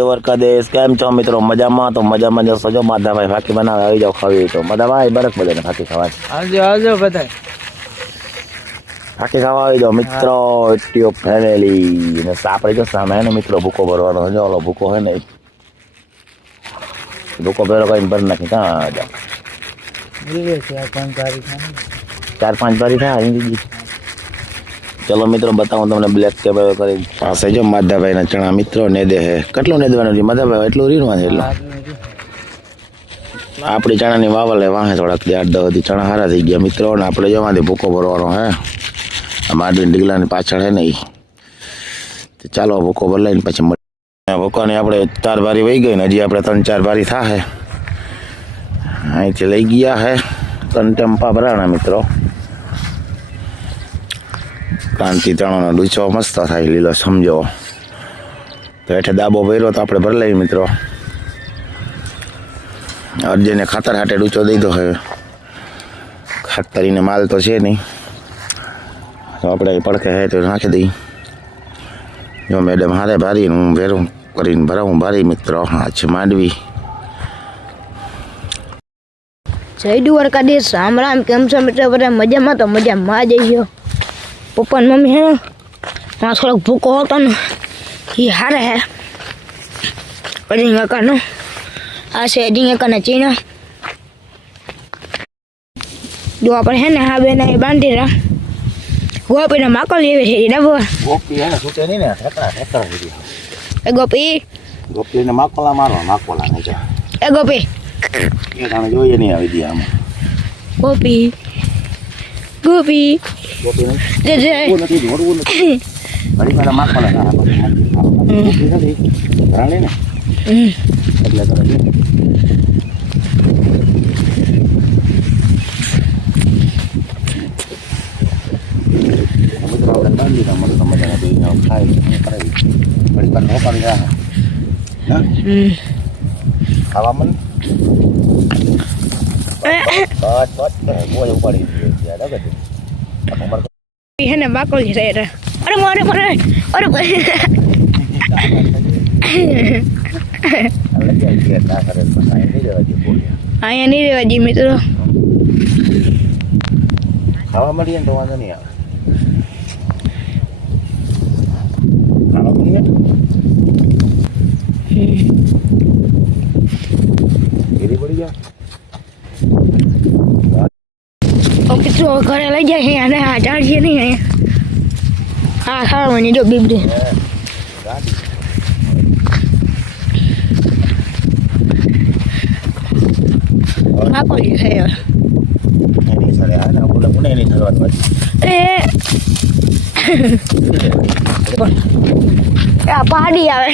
દ્વારકાધીશ કેમ છો મિત્રો મજામાં તો મજામાં જશો જો માધાભાઈ ફાકી બનાવે આવી જાવ ખાવી તો માધાભાઈ બરક બધાને ફાકી ખાવા આવજો આવજો બધા ફાકી ખાવા આવી જાવ મિત્રો એટીઓ ફેમિલી ને આપણે જો સામે હે ને મિત્રો ભૂકો ભરવાનો છે ઓલો ભૂકો હે ને ભૂકો ભેરો કરીને ભરી નાખી ક્યાં જાવ ચાર પાંચ બારી થાય ચલો મિત્રો બતાવું તમને બ્લેક ટેબલ કરી પાસે જો માધાભાઈના ચણા મિત્રો નેદે હે કેટલું નેદવાનું છે માધાભાઈ એટલું રીણવા છે એટલું આપણી ચણાની વાવલે વાહે થોડાક 8-10 ચણા હારા થઈ ગયા મિત્રો ને આપણે જોમાંથી ભૂકો ભરવાનો હે આ માંડવી ડીગલાની પાછળ હે ને ચાલો ભૂકો ભરાઈને પછી ભૂકોની આપણે 4 બારી વહી ગઈ ને હજી આપણે 3-4 બારી થાહે અહીંથી લઈ ગયા હે 3 ટેમ્પા ભરાણા મિત્રો ક્રાંતિ ચણાનો ડૂચો મસ્ત થાય લીલો સમજો તો હેઠે દાબો ભર્યો તો આપણે ભરી લઈએ મિત્રો અર્જને ખાતર હાટે ડૂચો દઈ દો હવે ખાતરીને માલ તો છે નહીં તો આપણે પડખે હે તો નાખી દઈ જો મેડમ હારે ભારી હું ભેરું કરીને ભરાવું ભારી મિત્રો આ છે માંડવી જય દ્વારકાધીશ રામ રામ કેમ છો મિત્રો બધા મજામાં તો મજામાં જઈશું પપ્પા ને મમ્મી હે માં થોડોક ભૂકો હતો ને એ હારે હે અડીંગ કાકાનો આ છે અડીંગ કાકાના ચીના જો આપણે હે ને હા બેના બાંધી રા ગોપીને માકલ એવી છે ડબો ગોપી હે ને છૂટે નહીં ને ઠેકડા થઈ એ ગોપીને માકોલા મારવા માકોલા ને જા એ ગોપી એ તમે જોઈએ નહીં આવી દે આમાં ગોપી ગોપી જય જય નથી જોડવું નથી ઘડી મારા માકોલા ના ગોપી નથી રાણી ને એટલે કરે છે મિત્રો આપણે બાંધી દા મને મજાના બેને ખાઈ કરાવી ઘડી પર નોકરી જા હા ખાવા મન બસ બોય ઉપાડી દે યાર હે ને બાકલ છે અરે મારે અરે અહીંયા નહીં રહેવા જી મિત્રો ખાવા મળીએ ને તો વાંધો નહીં આવે ખાવા મળીએ ઘેરી પડી ગયા મિત્રો ઘરે લઈ જાય છે અને આ ચાલશે નહીં અહીંયા હા ખાવાની જો બીબડી માકોલી છે યાર એની સરે આ ના બોલે મને નહીં થવાનું આ પહાડી આવે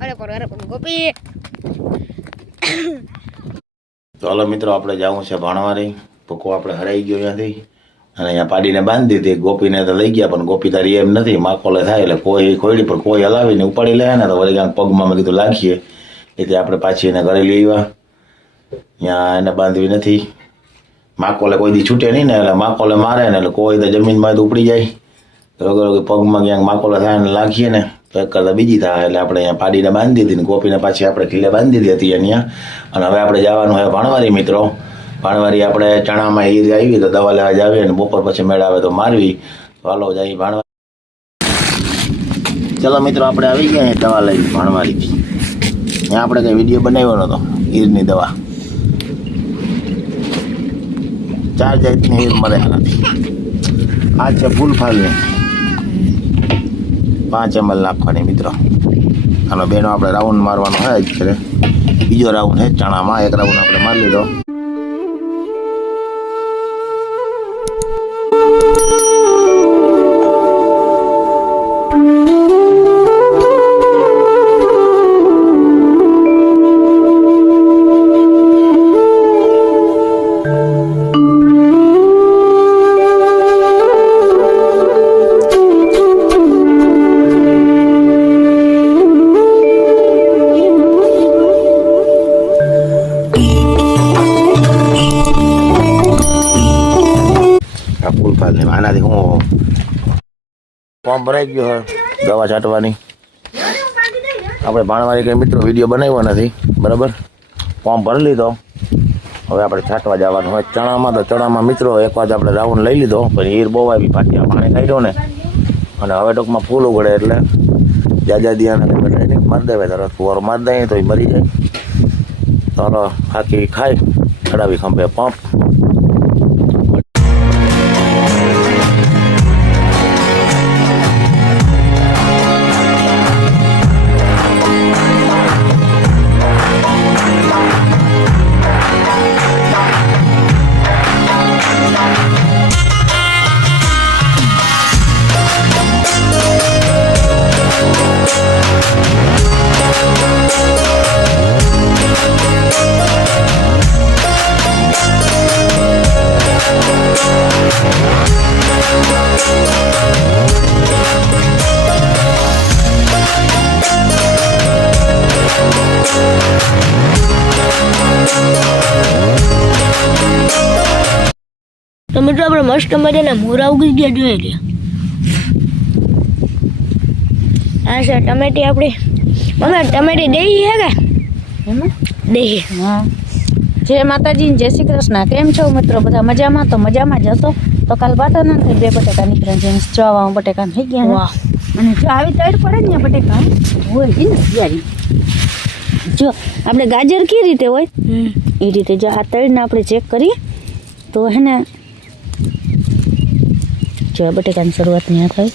અરે ગોપી ચાલો મિત્રો આપણે જવું છે ભાણવારી ભૂકો આપણે હરાઈ ગયો ત્યાંથી અને અહીંયા પાડીને બાંધી દીધી ગોપીને તો લઈ ગયા પણ ગોપી તારી એમ નથી માકોલે થાય એટલે કોઈ ખોડી પર કોઈ હલાવીને ઉપાડી લે ને તો વળી ક્યાંક પગમાં મેં કીધું લાગીએ એટલે આપણે પાછી એને ઘરે લઈ આવ્યા ત્યાં એને બાંધવી નથી માકોલે કોઈ દી છૂટે નહીં ને એટલે માકોલે મારે ને એટલે કોઈ તો જમીનમાં તો ઉપડી જાય રોગે પગમાં ક્યાંક માકોલે થાય ને લાગીએ ને તો એક કરતાં બીજી થાય એટલે આપણે અહીંયા પાડીને બાંધી દીધી ને ગોપીને પાછી આપણે ખીલે બાંધી દીધી હતી અહીંયા અને હવે આપણે જવાનું હોય ભાણવારી મિત્રો ભાણવારી આપણે ચણામાં ઈદ આવી તો દવા લેવા જાવીએ અને બપોર પછી મેળ આવે તો મારવી તો હાલો જઈ ભાણવારી ચલો મિત્રો આપણે આવી ગયા દવા લઈ ભાણવારીથી ત્યાં આપણે કંઈ વિડીયો બનાવ્યો નહોતો ઈદની દવા 4 જાતની ઈદ મળે આનાથી આ છે ફૂલફાલની 5 ml નાખવાની મિત્રો આનો બેનો આપણે રાઉન્ડ મારવાનો હોય જ છે બીજો રાઉન્ડ છે ચણામાં એક રાઉન્ડ આપણે મારી લીધો આનાથી હું ફોર્મ ભરાઈ ગયો હોય દવા છાંટવાની. આપણે ભાણવારી કંઈ મિત્રો વિડીયો બનાવ્યો નથી, બરાબર. ફોર્મ ભરી લીધો, હવે આપણે છાંટવા જવાનું હોય. ચણામાં મિત્રો એક વાર આપણે રાઉન્ડ લઈ લીધો, પછી હીર બહુ આવી પાછી પાણી કાઢ્યો ને, અને હવે ટૂંકમાં ફૂલ ઉગડે એટલે જાજા દિયાને બધાને મારી દેવાય. તરત ફુવારો મારી દઈએ તો એ મરી જાય. ચાલો ખાકી ખાઈ ચડાવી ખંભે પંપ. તો મિત્રો આપણે મસ્ત મજાના મોરા ઉગી ગયા જોઈ લે. હા સર ટમેટી આપણી મમ્મી ટમેટી દેહી હે કે એમાં દેહી. હા, જય માતાજી ને જય શ્રી કૃષ્ણ. કેમ છો મિત્રો? બધા મજામાં? તો મજામાં જ હશો. તો કાલ બાટા નથી 2 બટેકા નીકળ્યા છે, જવા બટેકા થઈ ગયા. વાહ. અને જો આવી તળ પડે ને બટેકા હોય છે ને તૈયારી. જો આપણે ગાજર કઈ રીતે હોય એ રીતે જો આ તળને આપણે ચેક કરીએ તો હે ને, જો આ બટેકાની શરૂઆત ત્યાં થાય.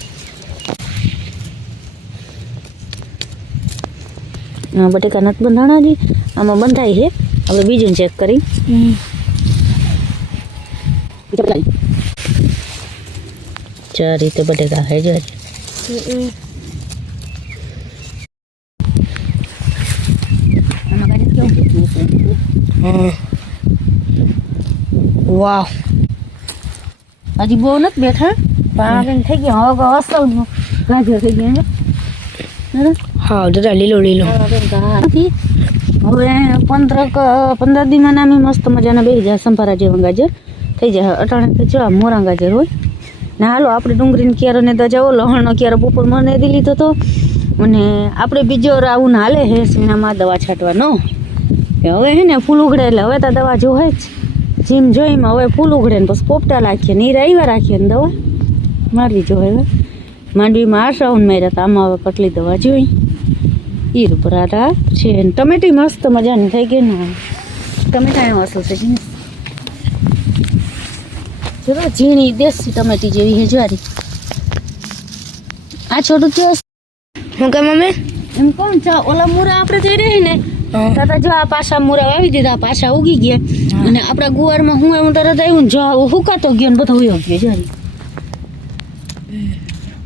બટેકા નથી બંધાણા જી, આમાં બંધાય છે. આપણે બીજું ચેક કરી ચાર રીતે બટેકા હે જો. વાહ. હજી બહુ નથી બેઠા, પણ થઈ ગયા હવે અસલ ગાજર થઈ ગયા છે. હા જરા લીલો લીલો. નથી હવે 15 દીમાં નામે મસ્ત મજાના બેસી જાય સંભારા જેવા ગાજર થઈ જાય. અટાણે જો આ મોરા ગાજર હોય ને. હાલો આપણે ડુંગળીને ક્યારો ને દજાવો, લહણનો ક્યારો બપોર મને દઈ લીધો હતો. અને આપણે બીજો રાઉન્ડ હાલે હે સીણામાં દવા છાંટવાનો. હવે હે ને ફૂલ ઉઘડે એટલે હવે તો દવા જોવે જ. જીમ જોઈમાં હવે ફૂલ ઉઘડે ને પછી પોપટા રાખીએ, નીર આવ્યા રાખીએ ને દવા મારવી જો. હવે માંડવીમાં 8 રાઉન્ડ માર્યા હતા, આમાં હવે પટલી દવા જોઈ. ઈર ઉપર આટા છે. ટમેટી મસ્ત મજાની થઈ ગઈ ને. ટમેટા એમ અસલ છે જીની, ચલો ઝીણી દેશી ટમેટી જેવી હે જ્વારી. આ છોટું થયો શું કે મમ્મી? એમ કોણ છે ઓલા મૂરા આપણે જઈ રહી ને તાતા જો આ પાછા મૂરા વાવી દીધા, પાછા ઉગી ગયા. અને આપણા ગુવારમાં હું એમ તરત આવ્યું ને જો હુકાતો ગયો ને બધો ઉયો ગયો જ્વારી.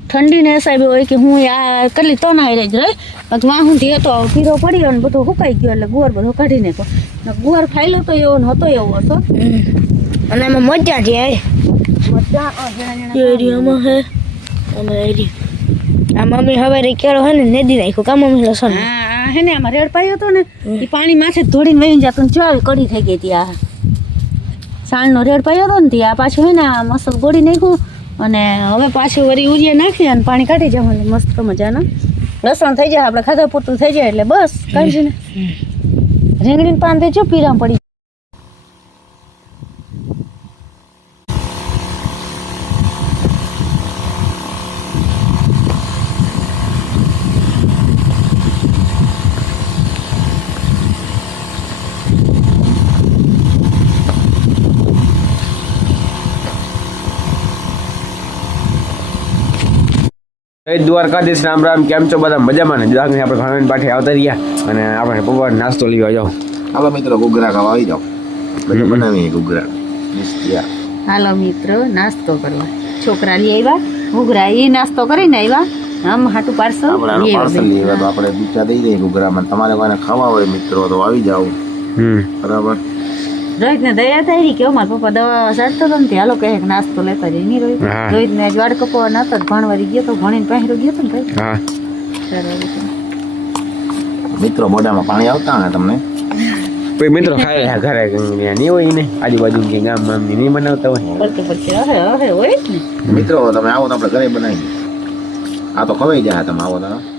ઠંડીને હિસાબે હોય કે હું આ કેટલી તનાઈ જ રહી વાહુંથી હતો પીરો પડ્યો ને બધો હુકાઈ ગયો એટલે ગુવાર બધો કાઢી નાખ્યો. ગુવાર ફાયલો તો એવો ને હતો એવો હતો. અને આમાં મજા છે એરિયામાં હે. અને આ મમ્મી હવે કેળો હે ને નેદી નાખ્યો કા મમ્મી લસણ. હા હે ને આમાં રેડ પાયો હતો ને એ પાણી માથે ધોડીને વહી જતો ને ચાલ કડી થઈ ગઈ હતી. આ સાણનો રેડ પાયો હતો ને ત્યાં આ પાછું હે ને આ મસલ ગોળી નાખ્યું અને હવે પાછું વળી ઉરિયા નાખી અને પાણી કાઢી જવાનું મસ્ત મજાના. લસણ થઈ જાય આપણે ખાધા પૂરતું થઈ જાય એટલે બસ કાઢી ને. રીંગણીને પાન દેજો પીરામ પડી. જય દ્વારકાધીશ, રામ રામ. કેમ છો બધા? મજામાં ને? આપણે ભાણવાની પાઠે આવતા રહ્યા અને આપણે પપ્પા નાસ્તો લેવા જાઓ. હાલો મિત્રો ઘૂઘરા ખાવા આવી જાઓ. બધું બનાવીએ ઘૂઘરા. હાલો મિત્રો નાસ્તો કરવા છોકરા લઈ આવ્યા ઘૂઘરા. એ નાસ્તો કરીને આવ્યા. આમ હાટું પાર્સલ પાર્સલ લેવા તો આપણે બીજા દઈ દઈએ ઘૂઘરામાં. તમારે કોઈને ખાવા હોય મિત્રો તો આવી જાઓ. બરાબર. રોહિત ને દયા થઈ કે મારા પપ્પા દવા સાટતો હતો ને હાલો કહે નાસ્તો લેતા જઈ નહીં. રોહિત ને વાડ કપવા નતો ભણવારી ગયો તો ભણીને પહેરો ગયો તો ને ભાઈ. મિત્રો મોઢામાં પાણી આવતા ને તમને? પછી મિત્રો ખાય ઘરે નહીં હોય ને આજુબાજુ કે ગામમાં નહીં બનાવતા હોય. પડકે પડકે હવે હોય જ ને. મિત્રો તમે આવો તો આપણે ઘરે બનાવીએ. આ તો ખવાઈ જાય તમે આવો તો